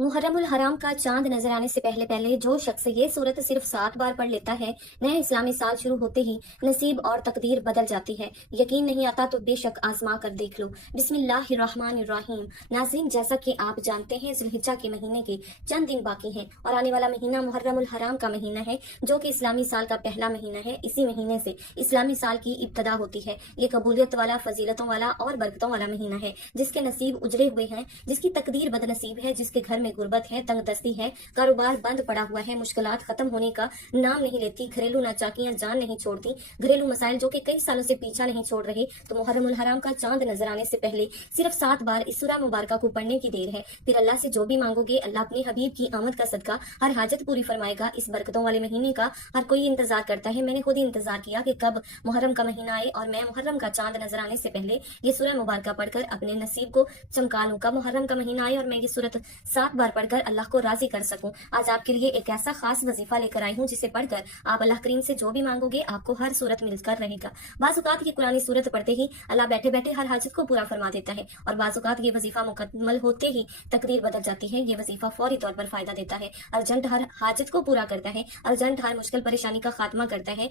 मुहर्रम उल हराम का चांद नजर आने से पहले पहले जो शख्स ये सूरत सिर्फ 7 बार पढ़ लेता है, नया इस्लामी साल शुरू होते ही नसीब और तकदीर बदल जाती है। यकीन नहीं आता तो बेशक आजमा कर देख लो। बिस्मिल्लाहिर्रहमानिर्रहीम। नाज़रीन, जैसा कि आप जानते हैं, ज़ुल्हिज्जा के महीने के चंद दिन बाकी हैं और आने वाला महीना मुहर्रम उल हराम का महीना है, जो कि इस्लामी साल का पहला महीना है। इसी महीने से इस्लामी साल की इब्तदा होती है। ये कबूलियत वाला, फजीलतों वाला और बरकतों वाला महीना है, जिसके नसीब उजड़े हुए हैं, जिसकी तकदीर बदनसीब है, जिसके घर में गुर्बत है, तंगदस्ती है, कारोबार बंद पड़ा हुआ है, मुश्किलात खत्म होने का नाम नहीं लेती, घरेलू नाचाकियां जान नहीं छोड़ती, घरेलू मसाइल जो कि कई सालों से पीछा नहीं छोड़ रहे। तो मुहर्रम उल हराम का चांद नजर आने से पहले सिर्फ 7 बार इस सूरह मुबारका को पढ़ने की देर है। फिर अल्लाह से जो भी मांगोगे, अल्लाह अपने हबीब की आमद का सदका हर हाजत पूरी फरमाएगा। इस बरकतों वाले महीने का हर कोई इंतजार करता है। मैंने खुद ही इंतजार किया कि कब मुहर्रम का महीना आए और मैं मुहर्रम का चांद नजर आने से पहले ये सूरह मुबारका पढ़कर अपने नसीब को चमका लूं। कब मुहर्रम का महीना आए और मैं ये सूरत 7 बार पढ़कर अल्लाह को राजी कर सकूं। आज आपके लिए एक ऐसा खास वजीफा लेकर आई हूं, जिसे पढ़कर आप अल्लाह करीम से जो भी मांगोगे, आपको हर सूरत मिलकर रहेगा। बाज़-औक़ात ये कुरानी सूरत पढ़ते ही अल्लाह बैठे बैठे हर हाजत को पूरा फरमा देता है और बाज़-औक़ात ये वजीफा मुकम्मल होते ही तकदीर बदल जाती है। ये वजीफा फौरी तौर पर फायदा देता है, अर्जेंट हर हाजत को पूरा करता है, अर्जेंट हर मुश्किल परेशानी का खात्मा करता है।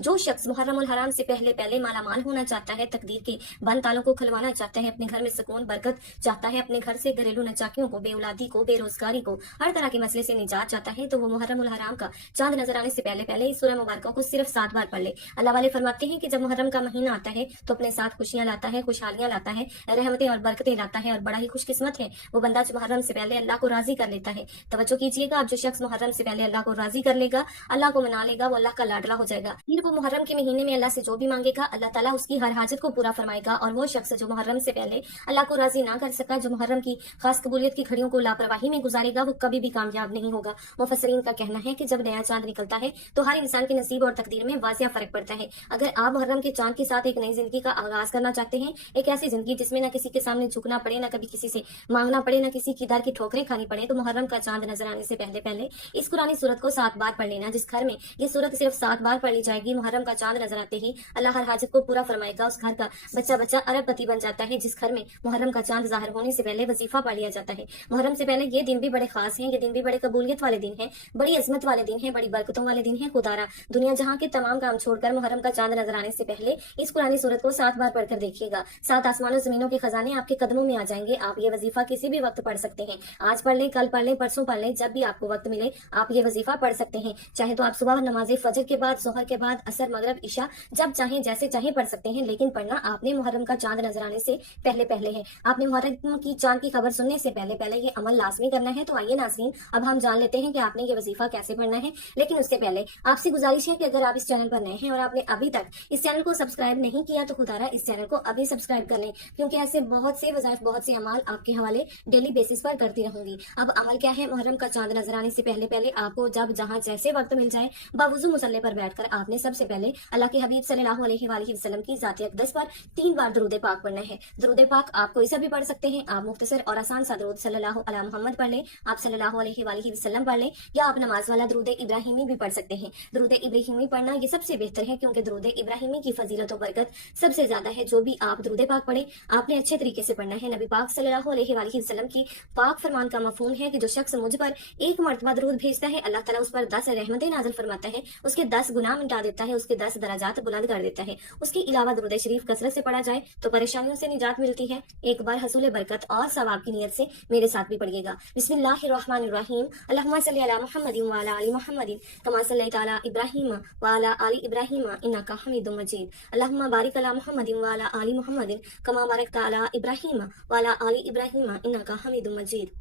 जो शख्स मुहर्रम उल हराम से पहले पहले मालामाल होना चाहता है, तकदीर के बंद तालों को खुलवाना चाहता है, अपने घर में सुकून बरकत चाहता है, अपने घर से घरेलू नचाकियों को, बेऔलादी को, बेरोजगारी को, हर तरह के मसले से निजात चाहता है, तो वो मुहर्रम उल हराम का चांद नजर आने से पहले पहले इस सूरह मुबारका को सिर्फ 7 बार पढ़ ले। अल्लाह वाले फरमाते हैं कि जब मुहर्रम का महीना आता है तो अपने साथ खुशियां लाता है, खुशहालियां लाता है, रहमतें और बरकतें लाता है, और बड़ा ही खुशकिस्मत है वो बंदा जो मुहर्रम से पहले अल्लाह को राजी कर लेता है। तवज्जो कीजिएगा, अब जो शख्स मुहर्रम से पहले अल्लाह को राजी कर लेगा, अल्लाह को मना लेगा, वो अल्लाह का लाडला हो जाएगा। फिर वो मुहर्रम के महीने में अल्लाह से जो भी मांगेगा, अल्लाह ताला उसकी हर हाजत को पूरा फरमाएगा। और वो शख्स जो मुहर्रम से पहले अल्लाह को राजी ना कर सका, जो मुहर्रम की खास कबूलियत की घड़ियों को लापरवाही में गुजारेगा, वो कभी भी कामयाब नहीं होगा। मुफस्सरीन का कहना है कि जब नया चांद निकलता है तो हर इंसान के नसीब और तकदीर में वाजिया फर्क पड़ता है। अगर आप मुहर्रम के चांद के साथ एक नई जिंदगी का आगाज करना चाहते हैं, एक ऐसी जिंदगी जिसमें न किसी के सामने झुकना पड़े, न कभी किसी से मांगना पड़े, न किसी की दर की ठोकरें खानी पड़े, तो मुहर्रम का चांद नजर आने से पहले पहले इस कुरानी सूरत को 7 बार पढ़ लेना। जिस घर में ये सूरत सिर्फ 7 बार पढ़ी जाएगी, मुहर्रम का चांद नजर आते ही अल्लाह हर हाजत को पूरा फरमाएगा। उस घर का बच्चा बच्चा अरबपति बन जाता है। जिस घर में मुहर्रम का चांद जाहिर होने से पहले वजीफा पढ़ लिया जाता है। मुहर्रम से पहले ये दिन भी बड़े खास हैं, ये दिन भी बड़े कबूलियत वाले दिन हैं, बड़ी अजमत वाले दिन हैं, बड़ी बरकतों वाले दिन हैं। खुदारा दुनिया जहां के तमाम काम छोड़कर मुहर्रम का चांद नजर आने से पहले इस कुरानी सूरत को 7 बार पढ़कर देखिएगा। 7 आसमानों जमीनों के खजाने आपके कदमों में आ जाएंगे। आप ये वजीफा किसी भी वक्त पढ़ सकते हैं। आज पढ़ लें, कल पढ़ लें, परसों पढ़ लें, जब भी आपको वक्त मिले आप ये वजीफा पढ़ सकते हैं। चाहे तो आप सुबह नमाज फजर के बाद, जोहर के बाद, असर, मगरब, इशा, जब चाहें जैसे चाहें पढ़ सकते हैं, लेकिन पढ़ना आपने मुहर्रम का चांद नजर आने से पहले पहले है। आपने मुहर्रम की चांद की खबर सुनने से पहले पहले ये अमल लाजमी करना है। तो आइए नाज़रीन, अब हम जान लेते हैं कि आपने ये वजीफा कैसे पढ़ना है। लेकिन उससे पहले आपसे गुजारिश है कि अगर आप इस चैनल पर नए हैं और आपने अभी तक इस चैनल को सब्सक्राइब नहीं किया, तो खुदारा इस चैनल को अभी सब्सक्राइब कर लें, क्योंकि ऐसे बहुत से वज़ाइफ, बहुत से अमाल आपके हवाले डेली बेसिस पर करती रहूंगी। अब अमल क्या है? मुहर्रम का चांद नजर आने से पहले पहले आपको जब जहां जैसे वक्त मिल जाए, बावुजू मुसल्ले पर बैठकर आपने सबसे पहले अल्लाह के हबीब सल्लल्लाहु अलैहि वसल्लम की ज़ात अक़दस पर 3 बार दरूद पाक पढ़ना है। दरूद पाक आप कोई सा भी पढ़ सकते हैं। आप मुख्तसर और आसान सा दरूद सल्लल्लाहु अला मुहम्मद पढ़ लें, आप सल्लल्लाहु अलैहि वसल्लम पढ़ लें, या आप नमाज वाला दरूद इब्राहिमी भी पढ़ सकते हैं। दरूद इब्राहिमी पढ़ना ये सबसे बेहतर है, क्योंकि दरूद इब्राहिमी की फजीलत और बरकत सबसे ज्यादा है। जो भी आप दरूद पाक पढ़े, आपने अच्छे तरीके से पढ़ना है। नबी पाक सल्लल्लाहु अलैहि वसल्लम की पाक फरमान का मफहूम है कि जो शख्स मुझ पर एक मर्तबा दरूद भेजता है, अल्लाह ताला उस पर 10 रहमतें नाज़िल फरमाता है, उसके 10 गुनाह मिटा देता है, उसके 10 दराजात बुलंद कर देता है। उसके अलावा दरूद शरीफ कसरत से पढ़ा जाए तो परेशानियों से निजात मिलती है। एक बार हसूल बरकत और सवाब की नियत से मेरे साथ भी पढ़िएगा। बिस्मिल्लाहिर्रहमानिर्रहीम। अल्लाहुम्मा सल्ली अला मुहम्मदिन व अला आलि मुहम्मदिन कमा सल्लैता अला इब्राहीम व अला आलि इब्राहीम इन्नका हमीदुम मजीद। अल्लाहुम्मा बारिक अला मुहम्मदिन व अला आलि मुहम्मदिन कमा बारकता अला इब्राहीम व अला आलि इब्राहीम इन्नका हमीदुम मजीद।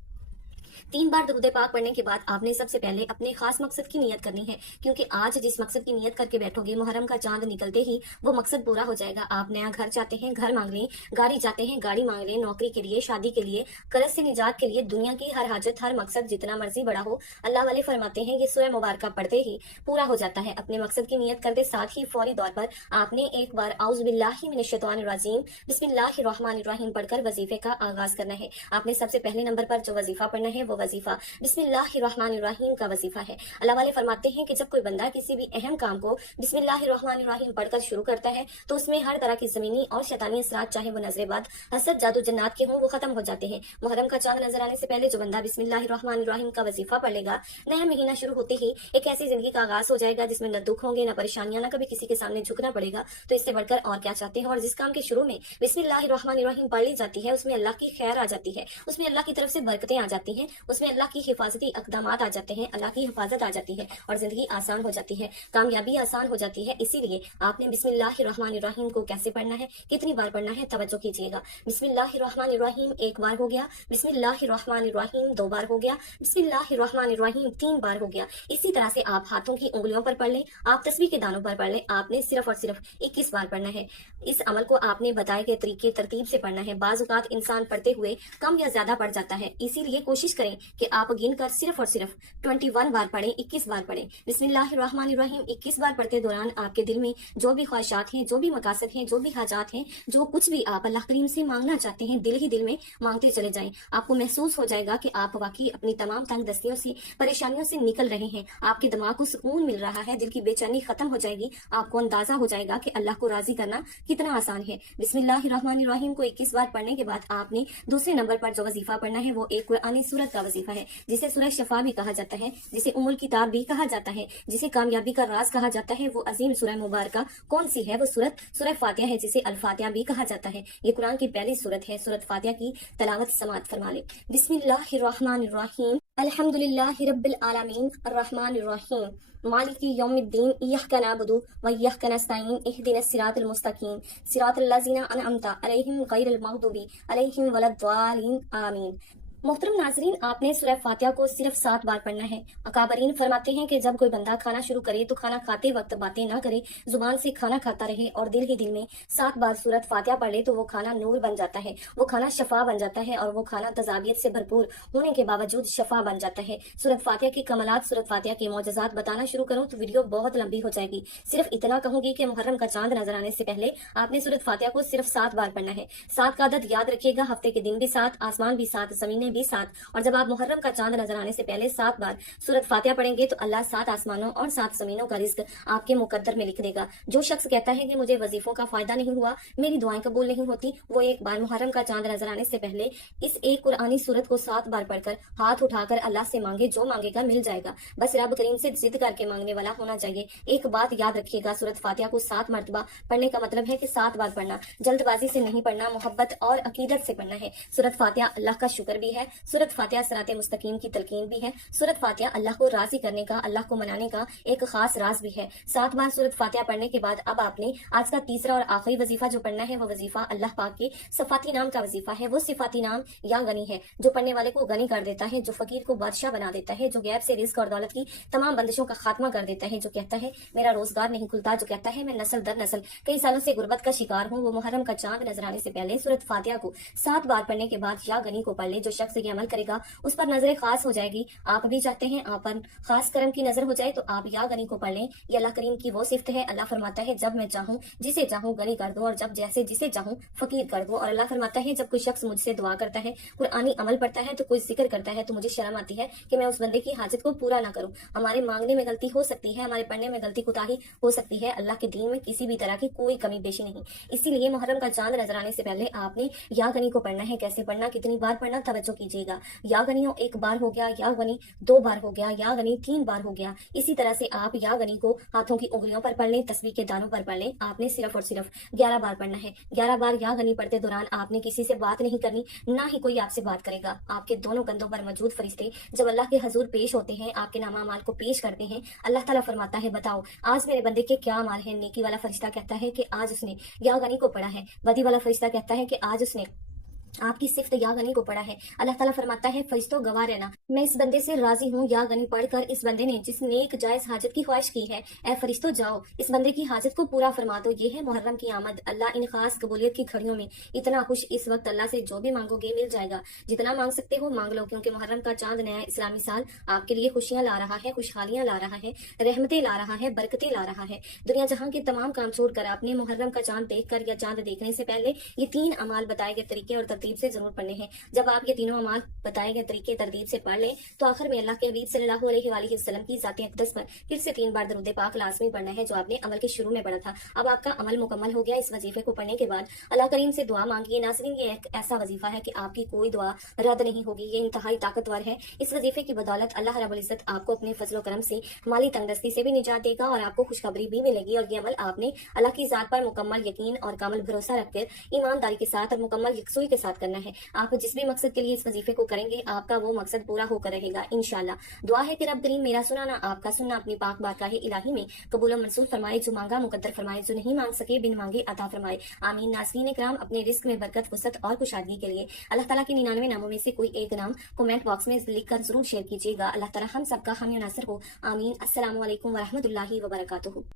3 बार दरूद पाक पढ़ने के बाद आपने सबसे पहले अपने खास मकसद की नियत करनी है, क्योंकि आज जिस मकसद की नियत करके बैठोगे, मुहर्रम का चांद निकलते ही वो मकसद पूरा हो जाएगा। आप नया घर चाहते हैं, घर मांग लें, गाड़ी चाहते हैं, गाड़ी मांग लें, नौकरी के लिए, शादी के लिए, कर्ज से निजात के लिए, दुनिया की हर हाजत, हर मकसद जितना मर्जी बड़ा हो, अल्लाह वाले फरमाते हैं ये सूरह मुबारका पढ़ते ही पूरा हो जाता है। अपने मकसद की नियत करते साथ ही फौरी तौर पर आपने एक बार औज़ु बिल्लाहि मिनश शैतानिर रजीम बिस्मिल्लाहिर्रहमानिर्रहीम पढ़कर वजीफे का आगाज करना है। आपने सबसे पहले नंबर पर जो वजीफा पढ़ना है وہ वजीफा बिस्मिल्लाहिर्रहमानिर्रहीम का वजीफा है। अल्लाह वाले फरमाते हैं कि जब कोई बंदा किसी भी अहम काम को बिस्मिल्लाहिर्रहमानिर्रहीम पढ़कर शुरू करता है तो उसमें हर तरह की जमीनी और शैतानी असरात, चाहे वो नजरेबाद, हसद, जादू, जन्नात के हों, वो खत्म हो जाते हैं। मुहर्रम का चांद नजर आने से पहले जो बंदा बिस्मिल्लाहिर्रहमानिर्रहीम का वजीफा पढ़ लेगा, नया महीना शुरू होते ही एक ऐसी जिंदगी का आगाज हो जाएगा जिसमें न दुख होंगे, न परेशानियां, न कभी किसी के सामने झुकना पड़ेगा। तो इससे बढ़कर और क्या चाहते हैं। और जिस काम के शुरू में बिस्मिल्लाहिर्रहमानिर्रहीम पढ़ ली जाती है उसमें अल्लाह की खैर आ जाती है, उसमें अल्लाह की तरफ से बरकतें आ जाती हैं, उसमें अल्लाह की हिफाजती अकदामात आ जाते हैं, अल्लाह की हिफाजत आ जाती है और जिंदगी आसान हो जाती है, कामयाबी आसान हो जाती है। इसीलिए आपने बिस्मिल्लाहिर्रहमानिर्रहीम को कैसे पढ़ना है, कितनी बार पढ़ना है, तवज्जो कीजिएगा। बिस्मिल्लाहिर्रहमानिर्रहीम एक बार हो गया, बिस्मिल्लाहिर्रहमानिर्रहीम दो बार हो गया, बिस्मिल्लाहिर्रहमानिर्रहीम तीन बार हो गया। इसी तरह से आप हाथों की उंगलियों पर पढ़ लें, आप तस्बीह के दानों पर पढ़ लें। आपने सिर्फ और सिर्फ 21 बार पढ़ना है। इस अमल को आपने बताए गए तरीके तरतीब से पढ़ना है। बाज औक़ात इंसान पढ़ते हुए कम या ज्यादा पढ़ जाता है, इसीलिए कोशिश करें कि आप गिनकर सिर्फ और सिर्फ 21 बार पढ़ें, 21 बार पढ़ें। बिस्मिल्लाहिर्रहमानिर्रहीम 21 बार पढ़ते दौरान आपके दिल में जो भी ख्वाहिशात हैं, जो भी मकासद हैं, जो भी हाजात हैं, जो कुछ भी आप अल्लाह करीम से मांगना चाहते हैं, दिल ही दिल में मांगते चले जाएं। आपको महसूस हो जाएगा कि आप वाकई अपनी तमाम तंग दस्तियों से, परेशानियों से निकल रहे हैं। आपके दिमाग को सुकून मिल रहा है, दिल की बेचैनी खत्म हो जाएगी। आपको अंदाजा हो जाएगा कि अल्लाह को राजी करना कितना आसान है। बिस्मिल्लाहिर्रहमानिर्रहीम को 21 बार पढ़ने के बाद आपने दूसरे नंबर पर जो वजीफा पढ़ना है वो एक कुरानी सूरत का वजीफा है, जिसे सूरह शफा भी कहा जाता है, जिसे उमुल किताब भी कहा जाता है, जिसे कामयाबी का राज कहा जाता है। वो अजीम सूरह मुबारका कौन सी है? वो सूरत सूरह फातिहा है, जिसे अल फातिहा भी कहा जाता है। ये कुरान की पहली सूरत है। सूरत फातिहा की तलावत समात फरमा ले। बिस्मिल्लाहिर्रहमानिर्रहीम अल्हम्दुलिल्लाहि रब्बिल आलमीन अर्रहमानिर रहीम मालिकी यौमिद्दीन इय्याका नअबुदु व इय्याका नस्तईन इहदिनस सिरातल मुस्तकीम सिरातल लज़ीना अनअमता अलैहिम गैरिल मग़दूबी अलैहिम वलद्दालिन आमीन। मोहतरम नाजरीन, आपने सूरह फातिहा को सिर्फ 7 बार पढ़ना है। अकाबरीन फरमाते हैं कि जब कोई बंदा खाना शुरू करे तो खाना खाते वक्त बातें ना करे, जुबान से खाना खाता रहे और दिल ही दिल में 7 बार सूरत फातिहा पढ़ ले तो वो खाना नूर बन जाता है, वो खाना शफा बन जाता है और वो खाना तजाबियत से भरपूर होने के बावजूद शफा बन जाता है। सूरत फातिहा की कमालात, सूरत फातिहा के मौजज़ात बताना शुरू करूँ तो वीडियो बहुत लंबी हो जाएगी। सिर्फ इतना कहूंगी कि मुहर्रम का चांद नजर आने से पहले आपने सूरत फातिहा को सिर्फ 7 बार पढ़ना है। 7 का अदद याद रखिएगा, हफ्ते के दिन भी 7, आसमान भी 7, जमीनें भी 7। और जब आप मुहर्रम का चांद नजर आने से पहले 7 बार सूरत फातिहा पढ़ेंगे तो अल्लाह 7 आसमानों और 7 जमीनों का रिज्क आपके मुकद्दर में लिख देगा। जो शख्स कहता है कि मुझे वजीफों का फायदा नहीं हुआ, मेरी दुआएं कबूल नहीं होती, वो एक बार मुहर्रम का चांद नजर आने से पहले इस एक कुरानी सूरत को 7 बार पढ़कर हाथ उठाकर अल्लाह से मांगे, जो मांगेगा मिल जाएगा। बस रब करीम से जिद करके मांगने वाला होना चाहिए। एक बात याद रखिएगा, सूरत फातिहा को 7 मरतबा पढ़ने का मतलब है कि 7 बार पढ़ना, जल्दबाजी से नहीं पढ़ना, मोहब्बत और अकीदत से पढ़ना है। सूरत फातिहा अल्लाह का शुक्र भी है, सूरत फातिहा सिराते मुस्तकीम की तलकीन भी है। सूरत फातिहा अल्लाह को राजी करने का, अल्लाह को मनाने का एक खास राज भी है। 7 बार सूरत फातिहा पढ़ने के बाद अब आपने आज का तीसरा और आखिरी वजीफा जो पढ़ना है वो वजीफा अल्लाह पाक के सफाती नाम का वजीफा है। वो सिफाती नाम या गनी है जो पढ़ने वाले को गनी कर देता है, जो फकीर को बादशाह बना देता है, जो गैब से रिज्क और दौलत की तमाम बंदिशों का खात्मा कर देता है, जो कहता है मेरा रोजगार नहीं खुलता, जो कहता है मैं नस्ल दर नस्ल कई सालों से गुर्बत का शिकार हूँ। वो मुहर्रम का चांद नजर आने से पहले सूरत फातिहा को 7 बार पढ़ने के बाद या गनी को पढ़ ले। जो शख्स ये अमल करेगा उस पर नजर खास हो जाएगी। आप भी चाहते हैं आप पर खास करम की नजर हो जाए तो आप या गनी को पढ़ लें। ये अल्लाह करीम की वो सिफ्त है। अल्लाह फरमाता है जब मैं चाहूँ जिसे चाहूँ गनी कर दूं और जब जैसे जिसे चाहूँ फकीर कर दूं। और अल्लाह फरमाता है जब कोई शख्स मुझसे दुआ करता है, कुरानी अमल पढ़ता है, तो कोई जिक्र करता है तो मुझे शर्म आती है कि मैं उस बंदे की हाजत को पूरा ना करूँ। हमारे मांगने में गलती हो सकती है, हमारे पढ़ने में गलती कुताही हो सकती है। अल्लाह के दीन में किसी भी तरह की कोई कमी पेशी नहीं। इसीलिए मुहर्रम का चांद नजर आने से पहले आपने या गनी को पढ़ना है। कैसे पढ़ना, कितनी बार पढ़ना, तवज्जो कीजिएगा। या गनी 1 बार हो गया, या गनी 2 बार हो गया, या गनी 3 बार हो गया। इसी तरह से आप या गनी को हाथों की उंगलियों पर पढ़ लें, तस्बीह के दानों पर पढ़ लें। आपने सिर्फ और सिर्फ 11 बार पढ़ना है। 11 बार या गनी पढ़ते दौरान आपने किसी से बात नहीं करनी, ना ही कोई आपसे बात करेगा। आपके दोनों कंधों पर मौजूद फरिश्ते जब अल्लाह के हजूर पेश होते हैं, आपके नामा अमाल को पेश करते हैं, अल्लाह ताला फरमाता है बताओ आज मेरे बंदे के क्या अमाल है। नेकी वाला फरिश्ता कहता है कि आज उसने या गनी को पढ़ा है। बदी वाला फरिश्ता कहता है कि आज उसने आपकी सिफ्त या गनी को पढ़ा है। अल्लाह ताला फरमाता है फरिश्तों गवाह रहना, मैं इस बंदे से राजी हूँ। या गनी पढ़कर इस बंदे ने जिस नेक जायज हाजत की ख्वाहिश की है, ए फरिश्तों जाओ इस बंदे की हाजत को पूरा फरमा दो। ये है मुहर्रम की आमद। अल्लाह इन खास कबूलियत की घड़ियों में इतना खुश, इस वक्त अल्लाह से जो भी मांगोगे मिल जाएगा। जितना मांग सकते हो मांग लो, क्योंकि मुहर्रम का चांद नया इस्लामी साल आपके लिए खुशियां ला रहा है, खुशहालियां ला रहा है, रहमतें ला रहा है, बरकतें ला रहा है। दुनिया जहां के तमाम काम छोड़कर आपने मुहर्रम का चांद देखकर या चांद देखने से पहले ये 3 अमाल बताए गए तरीके और ترتیب سے ضرور پڑھنے ہیں۔ جب آپ یہ تینوں اعمال بتائے گئے طریقے ترتیب سے پڑھ لیں تو آخر میں اللہ کے حبیب صلی اللہ علیہ وآلہ وسلم کی ذات اقدس پر پھر سے 3 بار درود پاک لازمی پڑھنا ہے جو آپ نے عمل کے شروع میں پڑھا تھا۔ اب آپ کا عمل مکمل ہو گیا۔ اس وظیفے کو پڑھنے کے بعد اللہ کریم سے دعا مانگیے۔ ناظرین، یہ ایک ایسا وظیفہ ہے کہ آپ کی کوئی دعا رد نہیں ہوگی، یہ انتہائی طاقتور ہے۔ اس وظیفے کی بدولت اللہ رب العزت آپ کو اپنے فضل و کرم سے مالی تنگدستی سے بھی نجات دے گا اور آپ کو خوشخبری بھی ملے گی، اور یہ عمل آپ نے اللہ کی ذات پر مکمل یقین اور کامل بھروسہ رکھ کر ایمانداری کے ساتھ اور مکمل یکسوئی کے ساتھ کرنا ہے۔ آپ جس بھی مقصد کے لیے اس وظیفے کو کریں گے آپ کا وہ مقصد پورا ہو کر رہے گا انشاءاللہ۔ دعا ہے کہ رب کریم میرا سنانا آپ کا سننا اپنی پاک بارگاہ الہی میں قبول و منظور فرمائے، جو مانگا مقدر فرمائے، جو نہیں مانگ سکے بن مانگے عطا فرمائے، آمین۔ ناظرین کرام، اپنے رزق میں برکت، وسعت اور کشادگی کے لیے اللہ تعالیٰ کے 99 ناموں میں سے کوئی ایک نام کمنٹ باکس میں لکھ کر ضرور شیئر کیجیے گا۔ اللہ تعالیٰ ہم سب کا حامی و ناصر ہو، آمین۔ السلام علیکم ورحمۃ اللہ وبرکاتہ۔